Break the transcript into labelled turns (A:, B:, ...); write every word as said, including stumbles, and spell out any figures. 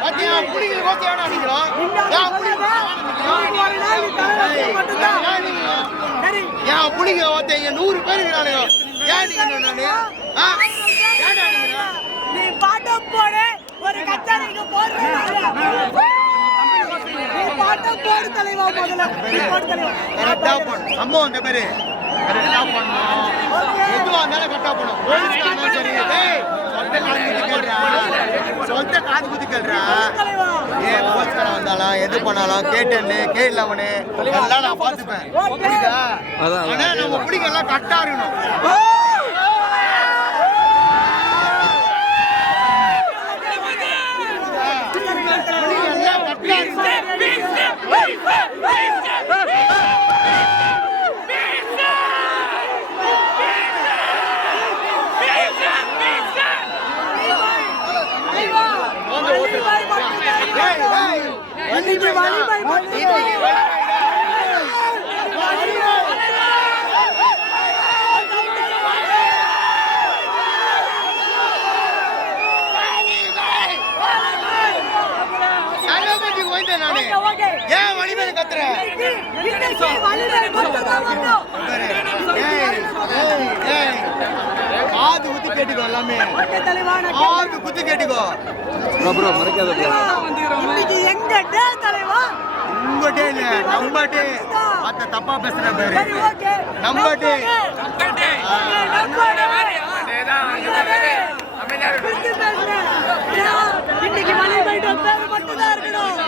A: பாத்தியா புடிங்க கோத்தியாடா நீங்களோ ஏன் புடிங்க சரி ஏன் புடிங்க ஓத்தே நூறு பேர் இருக்கறானுங்க ஏன் நீங்க நானே ஆ ஏன்டா நீங்க
B: நீ பாட்ட போடு ஒரு கச்சேரிக்கு போடுறீங்க நீ பாட்ட போடு தலைவா முதல்ல நீ போடு தலைவா
A: கரெக்ட்டா போடு அம்மா வந்த பேரு கரெக்ட்டா போடணும் எதுவா இருந்தாலும் கரெக்ட்டா போடணும் போலீஸ் காரணம் சரி டேய் சொந்த காது குத்தி கேள்றா ஏ போலீஸ்கார வந்தாலும் எது பண்ணாலும் கேட்டேன்னு கேட்கலவனே எல்லாம் நான் பார்த்துப்பேன் புரியுதா ஆனா நம்ம பிடிக்கலாம் கரெக்டா இருக்கணும் ஏன் மணிமேல கத்துற காது குத்தி கேட்டுக்கோ எல்லாமே காது குத்தி கேட்டுக்கோ ப்ரோ மறக்காத
B: இன்னைக்கு எங்க டே தலைவா
A: உங்க டே இல்ல நம்ம டே அத தப்பா பேசுற பேரு நம்ம டே
B: இன்னைக்கு மணி போயிட்டு பேர் மட்டும் தான் இருக்கணும்